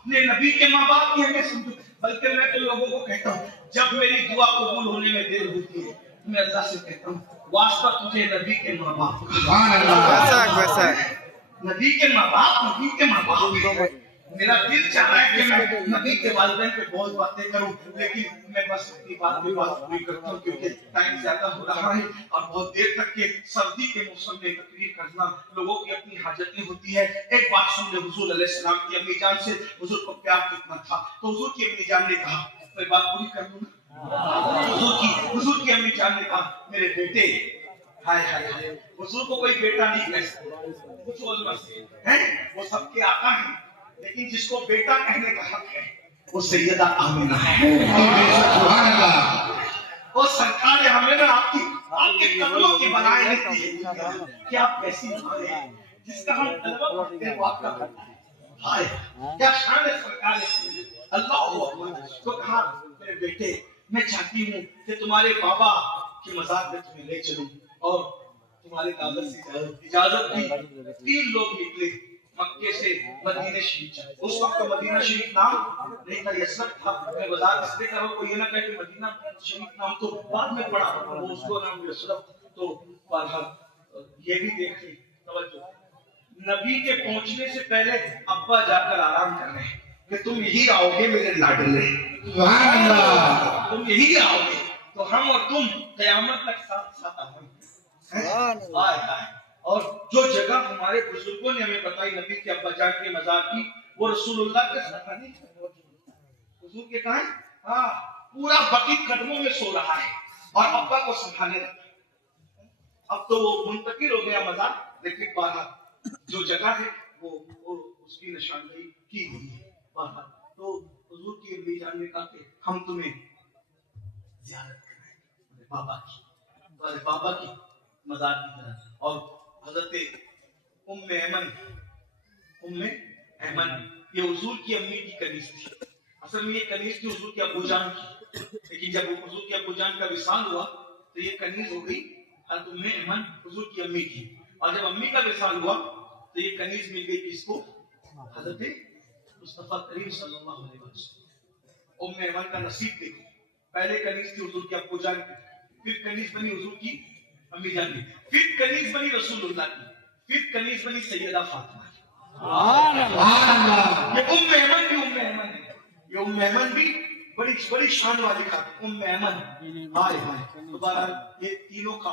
اپنے نبی کے ماں باپ کی اہمیت سمجھو. بلکہ میں تو لوگوں کو کہتا ہوں جب میری دعا قبول ہونے میں دیر ہوتی ہے میں اللہ سے کہتا ہوں واسطہ تجھے نبی کے ماں باپ کا. نبی کے ماں باپ. میرا دل چاہ رہا ہے کہ میں نبی کے والدین پہ بہت باتیں کروں لیکن میں بس اپنی بات پوری کرتا ہوں کیونکہ ٹائم زیادہ ہو رہا ہے اور بہت دیر تک کے سردی کے موسم میں تقریر کرنا لوگوں کی اپنی حاجتیں ہوتی ہے. ایک بات سن لے حضور علیہ السلام کی امی جان سے حضور کو پیار کتنا تھا تو حضور کی امی جان نے کہا میں بات پوری کر دوں نا. حضور کی امی جان نے کہا میرے بیٹے ہائے ہائے ہائے حضور کو کوئی بیٹا نہیں کہہ سکتا وہ سب کے آقا ہیں لیکن جس کو بیٹا کہنے کا حق ہے وہ سیدہ آمنہ ہے. وہ سرکار آمنہ آپ کے قدموں کی بنائے رہتی ہے کہ آپ کیسی ماں ہیں جس کا ہم طلبہ پڑھتے ہیں وہ آپ کا کرتا ہے. ہائے کیا شان ہے سرکار اللہ کو کہا میرے بیٹے میں چاہتی ہوں کہ تمہارے بابا کی مزار میں تمہیں لے چلوں اور تمہارے دادر سے اجازت دی. 3 لوگ نکلے مکے سے مدینہ شریف. اس وقت مدینہ شریف نام نہیں تھا یسرب تھا. میں وضاحت اس لیے کر رہا ہوں کوئی یہ نہ کہے کہ مدینہ شریف نام تو بعد میں پڑا وہ اس کو نام یسرب. تو بہرحال یہ بھی دیکھیں توجہ نبی کے پہنچنے سے پہلے ابا جا کر آرام کر رہے ہیں کہ تم یہی آؤ گے میرے لاڈلے تم یہی آؤ گے تو ہم اور تم قیامت تک ساتھ ساتھ آئیں. اور جو جگہ ہمارے بزرگوں نے ہمیں بتائی نبی کے ابا جان کے مزار کی وہ رسول اللہ کے سامنے حضور کے کہاں ہاں پورا بقی قدموں میں سو رہا ہے اور ابا کو سنبھالنے لگا. اب تو وہ منتقل ہو گیا مزار لیکن بہرحال جو جگہ ہے وہ اس کی نشاندہی کی گئی ہے. بہرحال تو حضور کی امی جان نے کہا کہ ہم تمہیں زیارت کریں بابا کی مزار کی طرح. اور حضرت ام ایمن یہ حضور کی امی کی کنیز تھی. اصل میں یہ کنیز تھی حضور کے ابو جان کی لیکن جب حضور کے ابو جان کا وصال ہوا تو یہ کنیز ہو گئی حضرت ام ایمن حضور کی امی کی. اور جب امی کا وصال ہوا تو یہ کنیز مل گئی کس کو حضرت مصطفیٰ کریم صلی اللہ علیہ وسلم. ام ایمن کا نصیب دیکھو پہلے کنیز تھی حضور کے ابو جان کی پھر کنیز بنی حضور کی امی جان کی پھر کنیز بنی رسول اللہ کی پھر کنیز بنی سیدہ فاطمہ کی. یہ ام ایمن ہے. یہ ام ایمن بھی بڑی شان والی خاتون ام ایمن. ہائے ہائے یہ تینوں کا